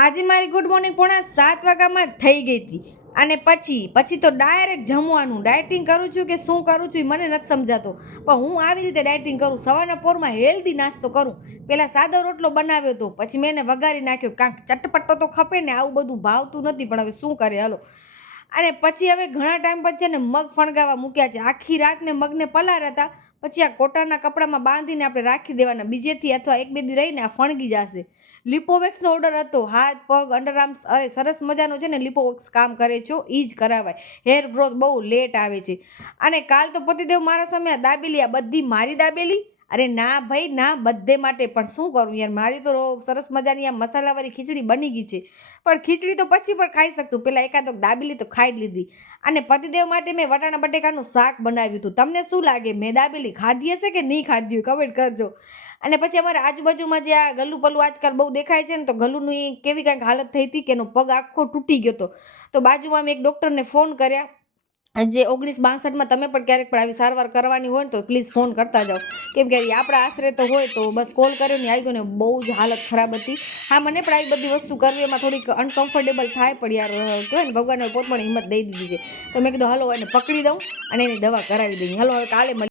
આજે મારી good morning 6:45 વાગ્યામાં થઈ ગઈ હતી અને પછી તો ડાયરેક્ટ જમવાનું ડાયટિંગ કરું છું કે શું કરું છું એ મને નથી સમજાતો. પણ હું આવી રીતે ડાયટિંગ કરું, સવારના પોરમાં હેલ્ધી નાસ્તો કરું. પહેલાં સાદો રોટલો બનાવ્યો હતો, પછી મેં એને વઘારી નાખ્યો. કાંક ચટપટો તો ખપે ને, આવું બધું ભાવતું નથી, પણ હવે શું કરે હાલો. અને પછી હવે ઘણા ટાઈમ પછી છે ને મગ ફણગાવા મૂક્યા છે. આખી રાત મેં મગને પલાળ્યા હતા, પછી આ કોટરના કપડામાં બાંધીને આપણે રાખી દેવાના. બીજેથી અથવા 1-2 દી રહીને આ ફણગી જશે. લિપોવેક્સનો ઓર્ડર હતો. હાથ પગ અંડરઆર્મ્સ અરે સરસ મજાનો છે ને લિપોવેક્સ કામ કરે છે, એ જ કરાવાય. હેર ગ્રોથ બહુ લેટ આવે છે. અને કાલ તો પતિદેવ મારા સામે દાબેલી, આ બધી મારી દાબેલી. અરે ના ભાઈ ના, બધે માટે. પણ શું કરું યાર, મારી તો સરસ મજાની આ મસાલાવાળી ખીચડી બની ગઈ છે. પણ ખીચડી તો પછી પણ ખાઈ શકતું, પહેલાં એકાદ દાબેલી તો ખાઈ જ લીધી. અને પતિદેવ માટે મેં વટાણા બટેકાનું શાક બનાવ્યું હતું. તમને શું લાગે, મેં દાબેલી ખાધી હશે કે નહીં ખાધી હોય, કમેન્ટ કરજો. અને પછી અમારે આજુબાજુમાં જે આ ગલ્લું પલ્લું આજકાલ બહુ દેખાય છે ને, તો ગલ્લુની કેવી કાંઈક હાલત થઈ હતી કે એનો પગ આખો તૂટી ગયો હતો. તો બાજુમાં મેં એક ડૉક્ટરને ફોન કર્યા. જે 1962માં તમે પણ ક્યારેક પણ આવી સારવાર કરવાની હોય ને તો પ્લીઝ ફોન કરતા જાઓ. કેમ કે આપણા આશરે તો હોય તો બસ કોલ કર્યો ને આવી ગયો ને, બહુ જ હાલત ખરાબ હતી. હા, મને પણ આવી બધી વસ્તુ કરવી એમાં થોડીક અનકમ્ફર્ટેબલ થાય, પણ યાર કહેવાય ને ભગવાને પોતપણ હિંમત દઈ દીધી છે. તો મેં કીધું હાલો એને પકડી દઉં અને એની દવા કરાવી દઈએ. હાલો હવે કાલે